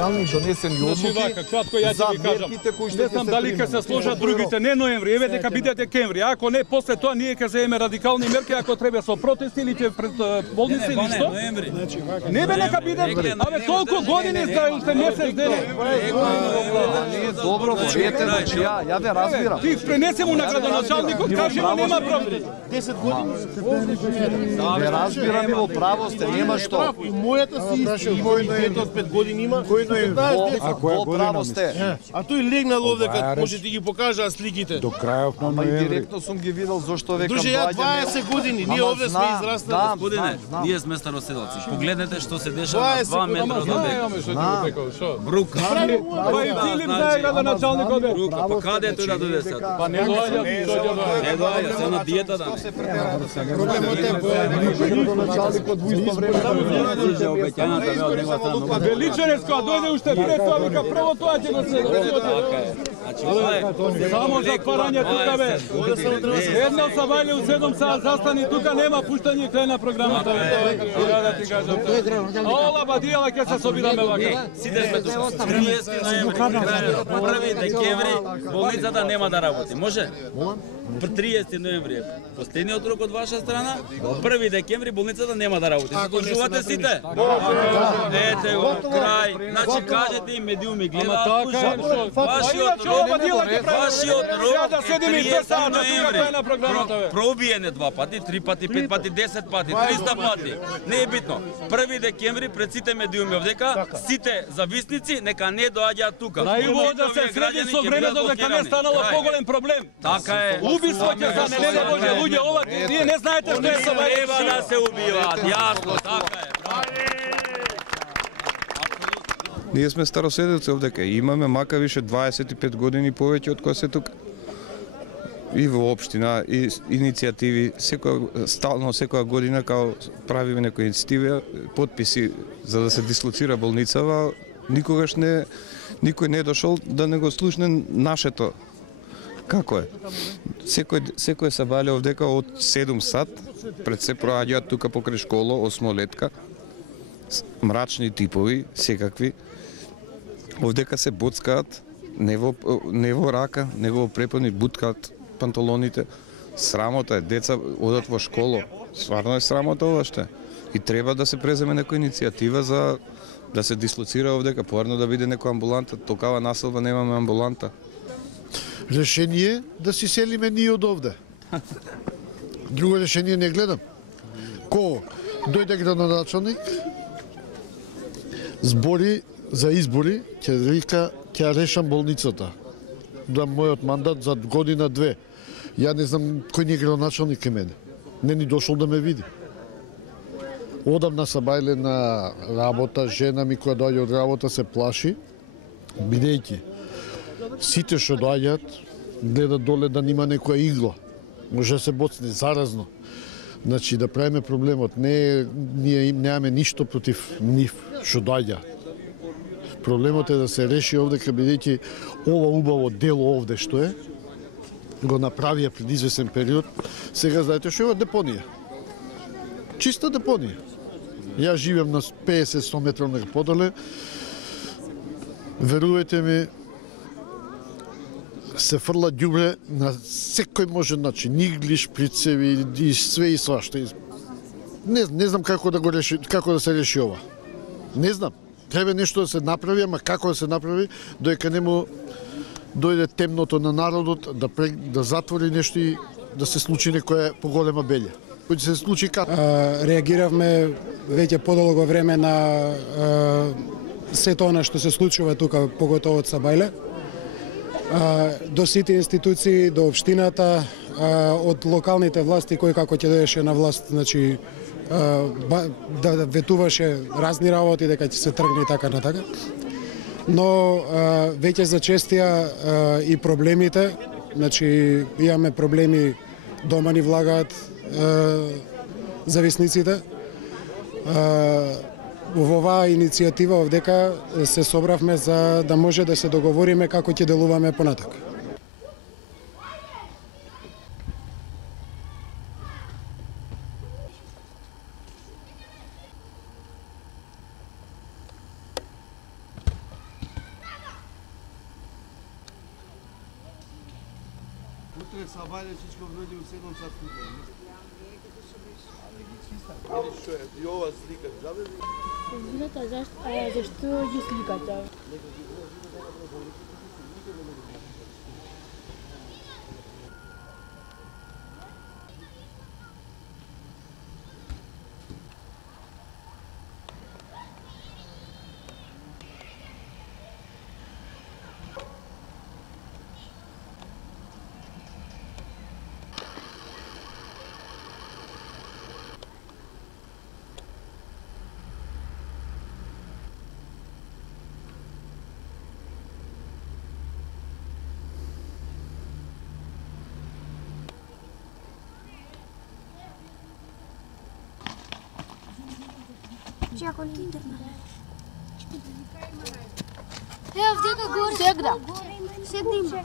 специјални донесени одлуки за мерките кои што не знам дали ќе се сложат другите, не ноември, еве дека биде декември. Ако не, после тоа ние ќе земеме радикални мерки, ако треба со протести или ќе пред болници или што? Не бе, нека биде. Абе толку години за уште месец дена. Добро, борете, значи ја ве разбирам. Ти пренесе му на градоначалникот, каже му нема проблем. 10 години се Ве разбирам и во право сте, нема што. И мојата си дете од 5 години има. Во право сте. А тој легнал овде кога може ти ги покажа сликите. До крајот на Ама и ноември. директно сум ги видел зошто векам Друже, ја 20 години, ние овде сме израснали. Господине, ние сме староселаци. Погледнете што се дешава на 2 метра од овде. Брука. Па и Филип знае градоначалникот бе. Брука, па каде е тој да дојде сега? Па не доаѓа, Не доаѓа, се на диета да. градоначалникот во исто време. Друже, обеќаната ме од негова страна. Величереско, а дојде уште пред тоа, вика прво тоа ќе го се. Така е. Значи, ова е. Само за парање тука бе. Едно са бајле у 7 саат застани тука, нема пуштање крај на програмата. Ја да ти кажам. Ола бадијала ќе се собираме вака. Сите сме тука. 30 ноември, 1 декември, болницата нема да работи. Може? 30 ноември е последниот рок од ваша страна, 1 декември болницата нема да работи. Се слушувате сите? Ете го, крај. Значи кажете им медиуми гледаат, вашиот рок да седиме и 5 саат тука крај на програмата бе. пробиене 2 пати, 3 пати, 5 пати, 10 пати, 300 пати. Не е битно. 1 декември пред сите медиуми овдека, сите зависници нека не доаѓаат тука. Најубаво да се среди со времето дека не станало поголем проблем. Така е. Убиство ќе стане, не да Боже, луѓе, ова ние не знаете што е со Треба да се убиваат, јасно, така е. Ние сме староседелци овдека и имаме мака више 25 години повеќе од кој се тука. И во општина, и иницијативи, стално секоја година као правиме некои иницијативи, потписи за да се дислоцира болницава, никогаш никој не е дошол да не го слушне нашето. Како е? Секој се вале овдека од 7 сат, пред се проаѓаат тука покрај школа, осмолетка, мрачни типови, секакви. Овдека се боцкаат, не во рака, него во препони, буткаат панталоните. Срамота е, деца одат во школа. Сварно е срамота ова што е. И треба да се преземе некоја иницијатива за да се дислоцира овдека, поарно да биде некоја амбуланта. Токава населба немаме амбуланта. Решение да си селиме ние од овде. Друго решение не гледам. Ко дојде градоначалник, збори за избори, ќе река ќе решам болницата. Да мојот мандат за година-две. Ја не знам кој ни е градоначалник е мене. Не ни дошол да ме види. Одамна са бајле на работа, жена ми која доаѓа од работа се плаши, бидејќи сите што доаѓаат гледат доле да нема некоја игла. Може да се боцне заразно. Значи да правиме проблемот. Ние немаме ништо против нив што доаѓаат. Проблемот е да се реши овдека бидејќи ова убаво дело овде што е го направија пред извесен период. Сега знаете што е депонија. Чиста депонија. Ја живеам на 50-100 метровна подоле. Верувате ми, се фрла ѓубре на секој можен начин, иглиш, прицеви и све и свашта. Не знам како да го реши, како да се реши ова. Не знам. Треба нешто да се направи, ама како да се направи, доека не му дојде темното на народот, да затвори нешто и да се случи некоја поголема белја. Кој се случи како? Реагиравме веќе подолго време на сето она што се случува тука, поготово од Сабајле. До сите институции, до општината, од локалните власти кој како ќе дојдеше на власт, значи да ветуваше разни работи дека ќе се тргне и така натака. Но веќе зачестија и проблемите, значи имаме проблеми, дома ни влагаат зависниците. Во оваа иницијатива овдека се собравме за да може да се договориме како ќе делуваме понатак. са бајле всичко вроди у 7 сат слика. Што е? И ова слика, забеди? Извинете, зашто ги сликате? Чакай, интернет. Вдека горе. Сегда. Седим.